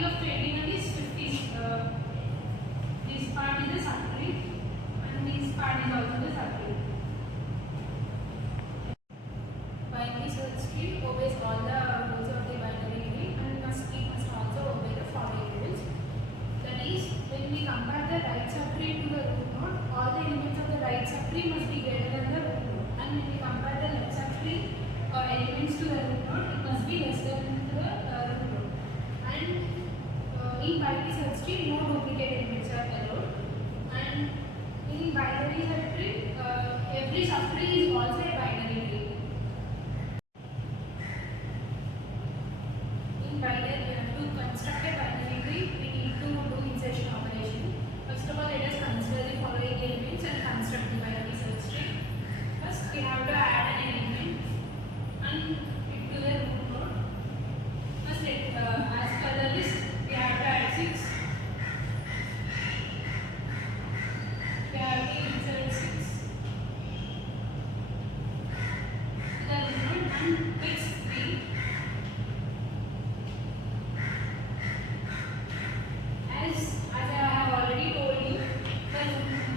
subtree of 21 is 50. This part is the subtree and this part is also the subtree. Binary search tree obeys all the rules of the binary tree and must also obey the following rules. That is, when we compare the right subtree to the root node, all the elements of the right subtree must be greater than the root node, and when we compare the left subtree elements to the root node, it must be less than the root node. And in binary search tree, no duplicate elements are allowed. And in binary search tree, every subtree is also a binary tree. In binary, to construct a binary tree, we need to do insertion operation. First of all, let us consider the following elements and construct the binary search tree. First, we have to add an element and it to the root node. First, as per the list, we have to add 6. We have to insert 6 to the root node and fix 3. As I have already told you, when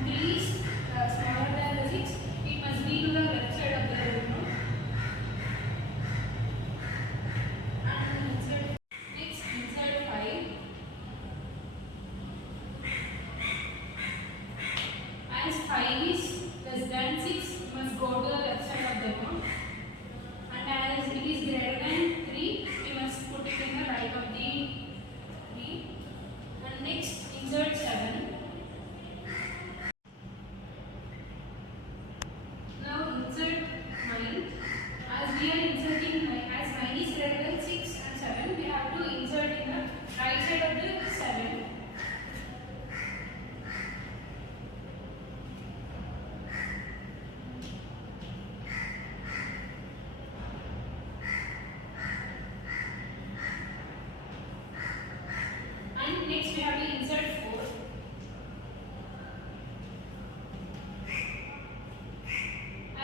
3 is smaller than the 6, it must be to the left side of the root node. And insert 5. As 5 is less than 6, it must go to the left side of the node. And as it is greater than 3, we must put it in the right of the tree. And next, insert 7. Now insert 9. As we are inserting 9, as 9 is greater than 6 and 7, we have to insert in the right side of the 7. And next we have to insert 4.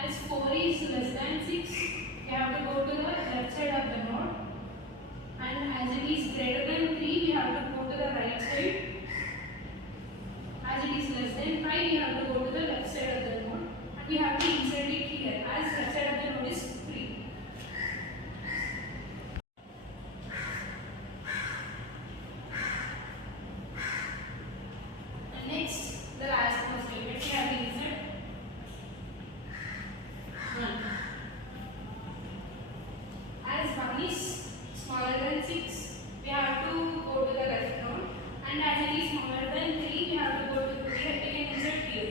As 4 is less than 6, we have to go to the left side of the node. And as it is greater than 3, we have to go to the right side. As it is less than 5, we have to go to the left side of the node. And we have to insert it here, as left side of the node is 3. And next, the last statement, we have to insert 1. As 1 is smaller than 6, we have to go to the left node. And as it is smaller than 3, we have to go to 3. We can insert here.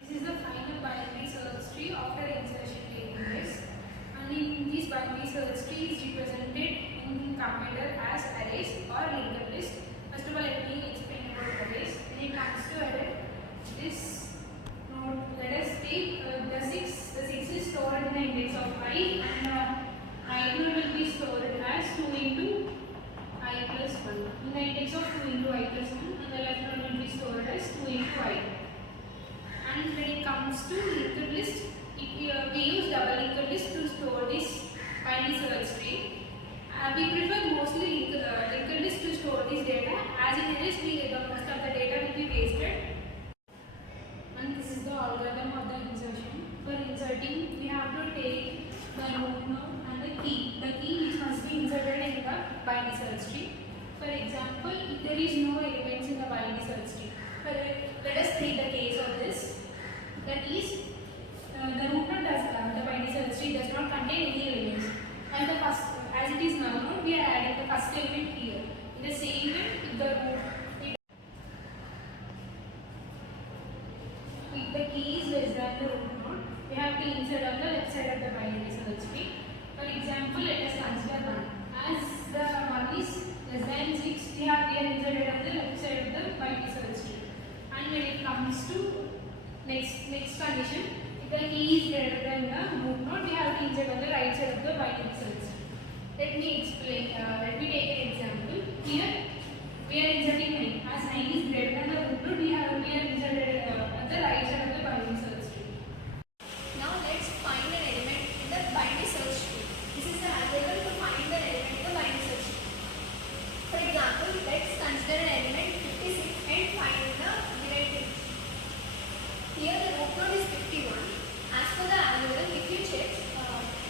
This is the final binary search tree after insertion taking place. And in this binary search tree is represented in computer as arrays or linked list. First of all, let me explain about arrays. When it comes to array, this node, let us take the 6. The 6 is stored in the index of I, and right node will be stored as 2 into I plus 1. In the index of 2 into I plus 1, and the left node will be stored as 2 into I. And when it comes to linked list, we use double linked list to store this binary search tree. We prefer mostly linked list to store this data, as in this most of the data will be wasted. And this is the algorithm of the insertion. For inserting, we have to take the root node and the key which must be inserted in the binary search tree. For example, if there is no elements in the binary search tree, let us take the case of this. That is, the root node the binary search tree does not contain any elements, and the first, as it is null node, we are adding the first element here. In the same way, if the key is less than the root node, we have to insert on the left side of the binary search tree. For example, let us consider 1. As the 1 is less than 6, we are inserted on the left side of the binary search tree. And when it comes to next condition, if the key is greater than the root node, we have to insert on the right side of the binary search. Let me explain. let me take an example. Here we are inserting 9. As 9 is greater than the root node, we are inserted at the right side of the binary search tree. Now let's find an element in the binary search tree. This is the algorithm to find an element in the binary search tree. For example, let's consider an element 56 and find the given tree. Here the root node is 51. As per the algorithm, if you check,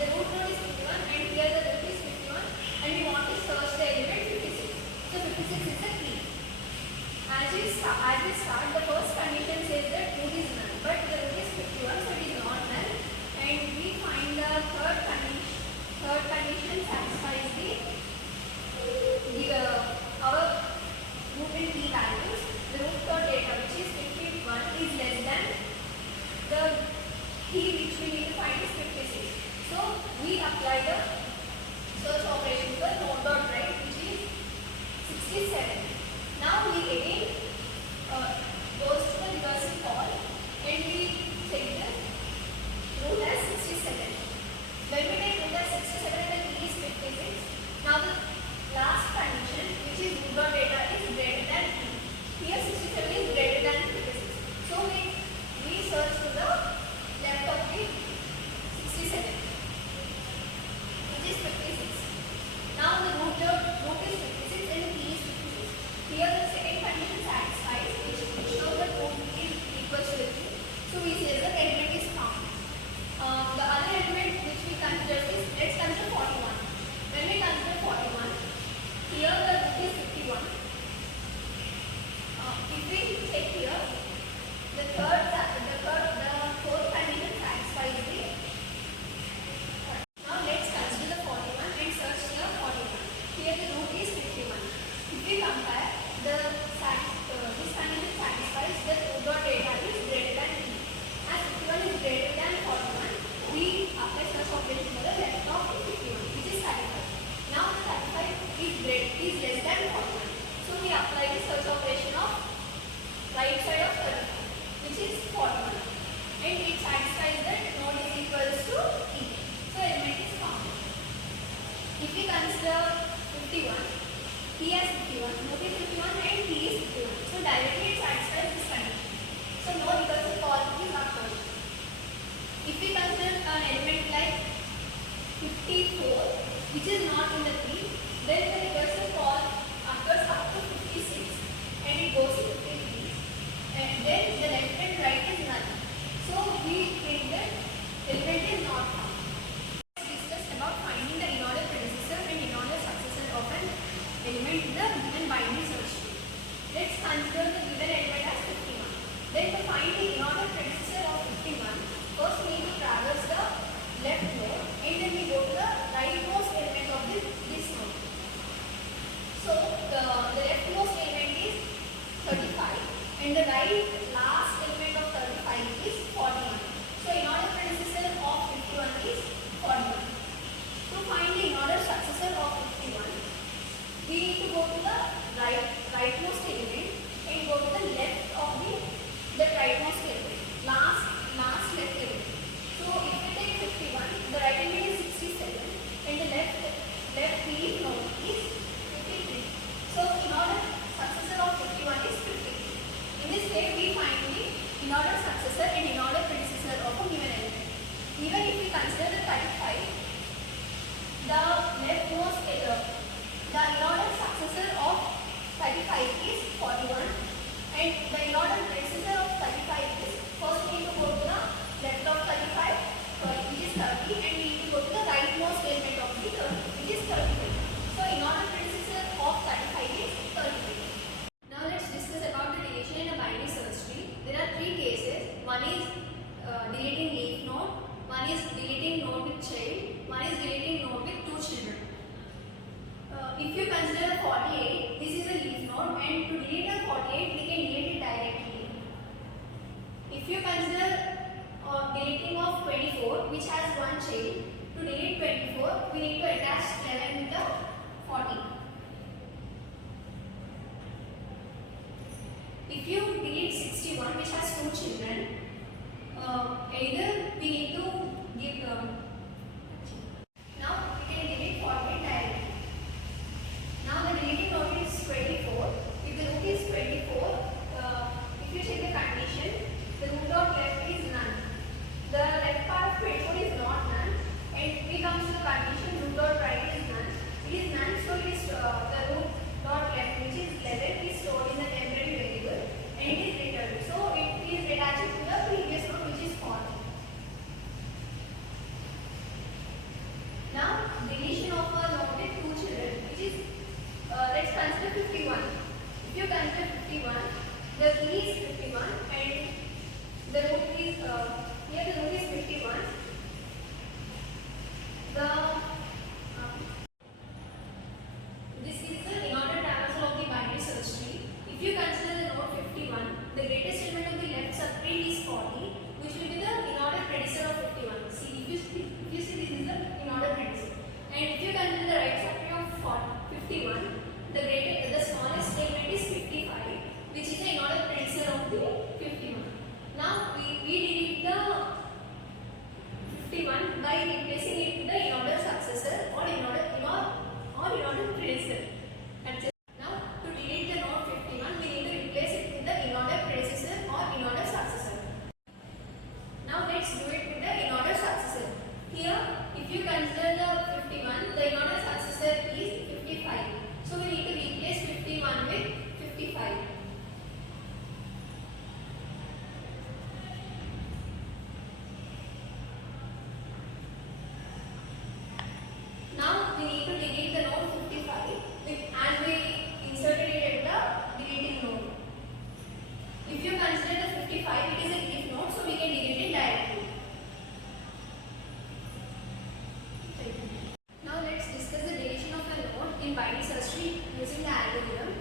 the root node is 51 and here the root is 51 and we want to search the element 56. So 56 is the key. As we start, the first condition says that root is null, but the root is 51, so it is not null. And we find the third condition satisfies our root and key values. The root node data, which is 51, is less than the key which we need to find is 56. So we apply the search operation for node dot right, which is 67. Now we again goes to the recursive call and we take the root as 67. When we take root as 67 and the key is 56, now the last condition, which is root dot data, is greater than key. Here 67 is greater than 56. So we search to the left of the 67, which is 56. Now the root is 56 and the key is 56. Here the second condition satisfies, which shows that root is equal to the key. So we say the element is found. The other element which we consider is, let's consider 41. When we consider 41, here the root is 51. If we check here, the fourth condition satisfies the. Now let's consider the 41 and search the 41. Here the root is 51. If we compare, this condition satisfies that root dot data is greater than key. As 51 is greater than 41, we apply search operation for the left of 51, which is 35. Now the 35 is less than 41. So we apply the search operation of right side of 35, which is 41. And it satisfies that node is equal to key. So element is found. If we consider 51, key as 51, node is 51 and key is 51. So directly it satisfies this condition. So no recursive call is occurred. If we consider an element like 54, which is not in the key, then the recursive call occurs up to 56 and it goes to 53. And then the left and right is null. So we think that element is not found. Let's discuss about finding the in-order predecessor and in-order successor of an element in the given binary search tree. Let's consider the given element as 51. Then to find the in-order predecessor of 51, first we need to traverse the left node and then we go to the rightmost element of this node. So the leftmost element is 35 and the last element of 35 is 41. So in-order predecessor of 51 is 41. To find the in-order successor of 51, we need to go to the rightmost element and go to the left of the rightmost element, last left element. So if we take 51, the right element is 67 and the left field node is 53. So in-order successor of 51 is 53. In this way, we find the in-order successor and in-order predecessor of a given element. Even if we consider the 35, the in-order successor of 35 is 41 and the in-order predecessor of 35 is, first we need to go to the left of 35, which is 30, and we need to go to the rightmost element of the 30, which is 33. So in-order predecessor of 35 is 33. Now let's discuss about the deletion in a binary search tree. There are three cases. One is deleting leaf node, one is deleting node with child, one is deleting node with two children. If you consider the 48, this is a leaf node and to delete the 48 we can delete it directly. If you consider deleting of 24 which has one child, to delete 24 we need to attach 11 with the 40. If you delete 61 which has two children, either we need to give now we can delete 48 directly. predecessor. Now, to delete the node 51, we need to replace it with the in-order predecessor or in-order successor. Now, let's do it with the in-order successor. Here, if you consider the 51, the in-order successor is 55. So, we need to replace 51 with 55. Now, we need to delete the node 55 as we inserted it at the deleting node. If you consider the 55, it is a leaf node, so we can delete it directly. Now let's discuss the deletion of a node in binary search tree using the algorithm.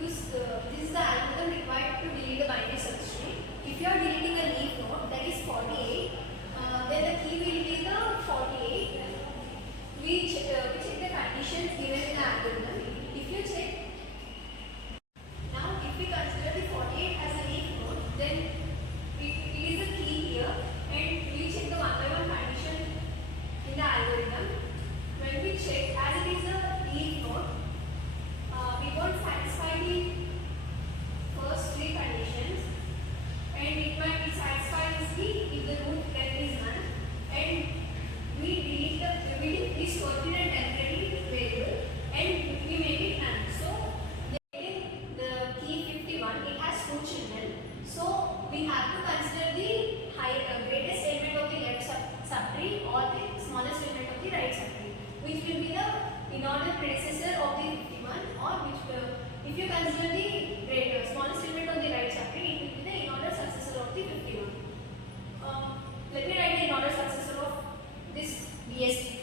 This is the algorithm required to delete the binary search tree. If you are deleting a leaf node that is 48, then the key will be the 48. We check the conditions given in the algorithm. If you check, now if we consider the 48 as a leaf node, then it is the key here, and we check the one by one condition in the algorithm. When we check as it is a leaf node, we won't satisfy the first three conditions, and it might be satisfied if the root left is none, and we delete this sorted and temporary variable, and we make it none. So in the key 51, it has two children. So we have to consider the greatest element of the left subtree or the smallest element of the right subtree, which will be the in-order predecessor of the 51, or which if you consider the smallest element of the right subtree, it will be the in-order successor of the 51. Let me write the in-order successor of this BST.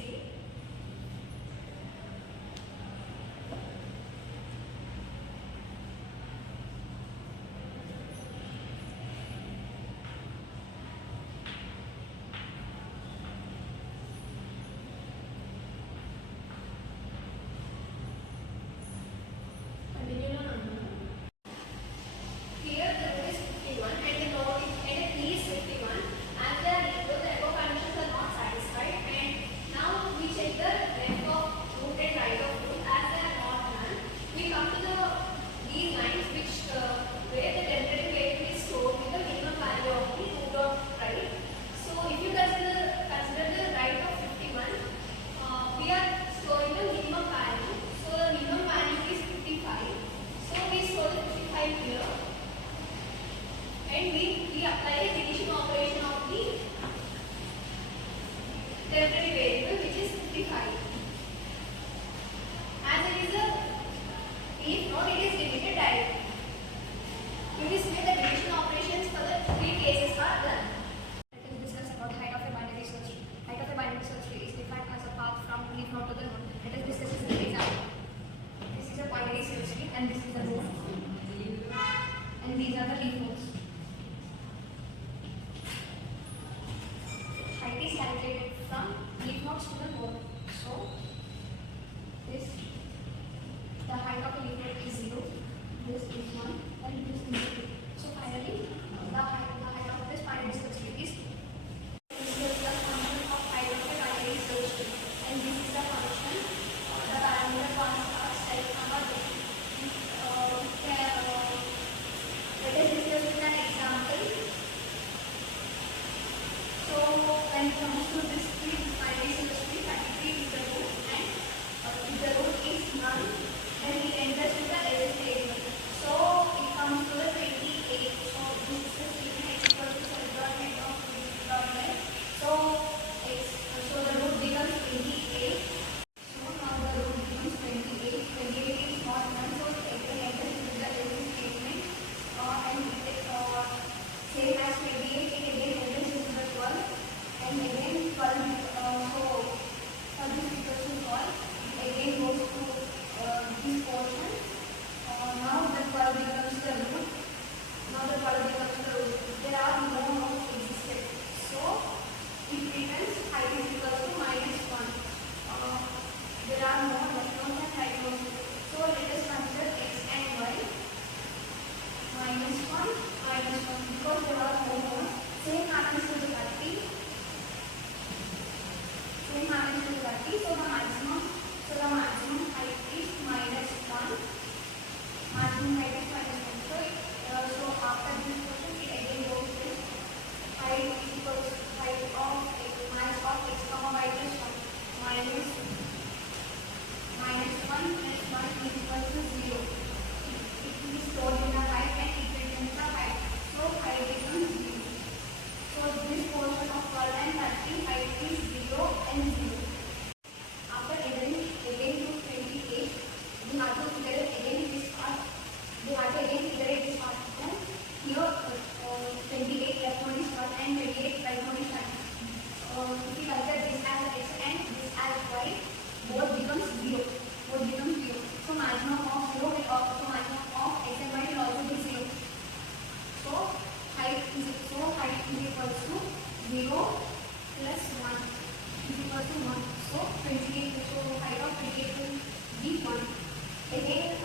Again,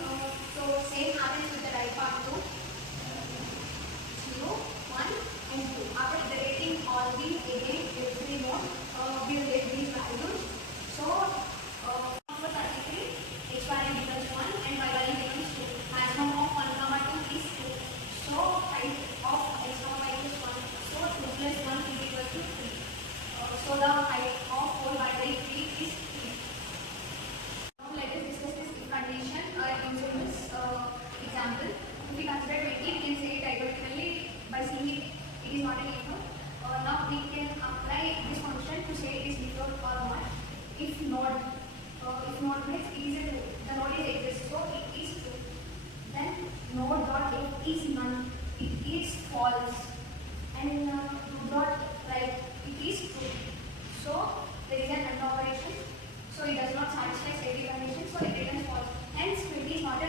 so same happens with the right part too. 0, 1 and 2. After iterating all these again, every node will get these values. So, for 33, x value becomes 1 and y value becomes 2. Maximum of 1 comma 2 is 2. So, height of x comma y is 1. So, 2 plus 1 is equal to 3. So, the height of 4 by 3 is 3. Now, let us discuss this condition using this example. If we consider 20, we can say it identically by seeing it is not an leaf node. Now we can apply this function to say it is leaf node or not. If node means it is a true, the node is exists, so it is true. Then node dot f is none, it is false, and dot right, it is true. So there is an AND operation, so it does not satisfy every condition, so it returns false. Hence 20 is not a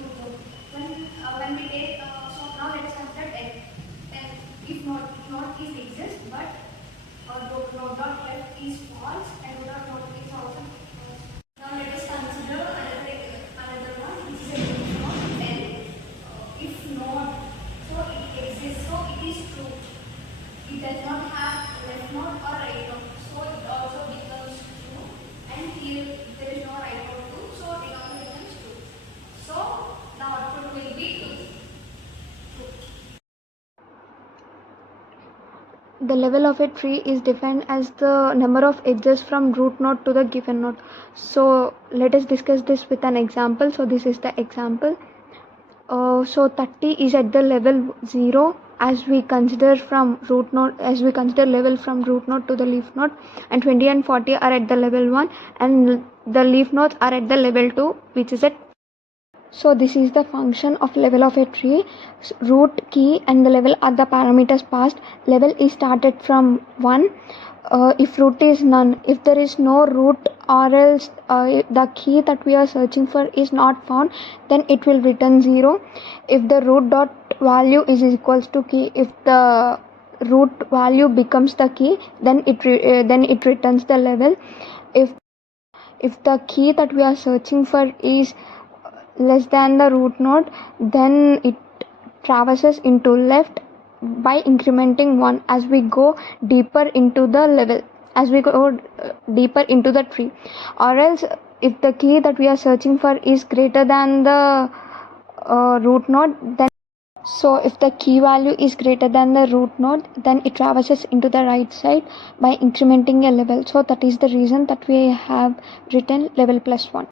root node. When we take so now let us consider 10. If node is exist but node dot left is false and node dot is also false. Now let us consider another one which is a root node 10. If node, so it exists, so it is true. It does not have left node or right node, so it also becomes true. And here there is no right node too, so it also becomes true. So the output will be true. The level of a tree is defined as the number of edges from root node to the given node. So let us discuss this with an example. So this is the example. So 30 is at the level 0 as we consider level from root node to the leaf node, and 20 and 40 are at the level 1 and the leaf nodes are at the level 2, which is at. So this is the function of level of a tree. Root, key and the level are the parameters passed. Level is started from 1. If root is none, if there is no root or else the key that we are searching for is not found, then it will return 0. If the root dot value is equals to key, if the root value becomes the key, then it returns the level. If the key that we are searching for is less than the root node, then it traverses into left by incrementing 1 as we go deeper into the level, as we go deeper into the tree. Or else if the key that we are searching for is greater than the root node, then if the key value is greater than the root node, then it traverses into the right side by incrementing a level. So that is the reason that we have written level plus 1.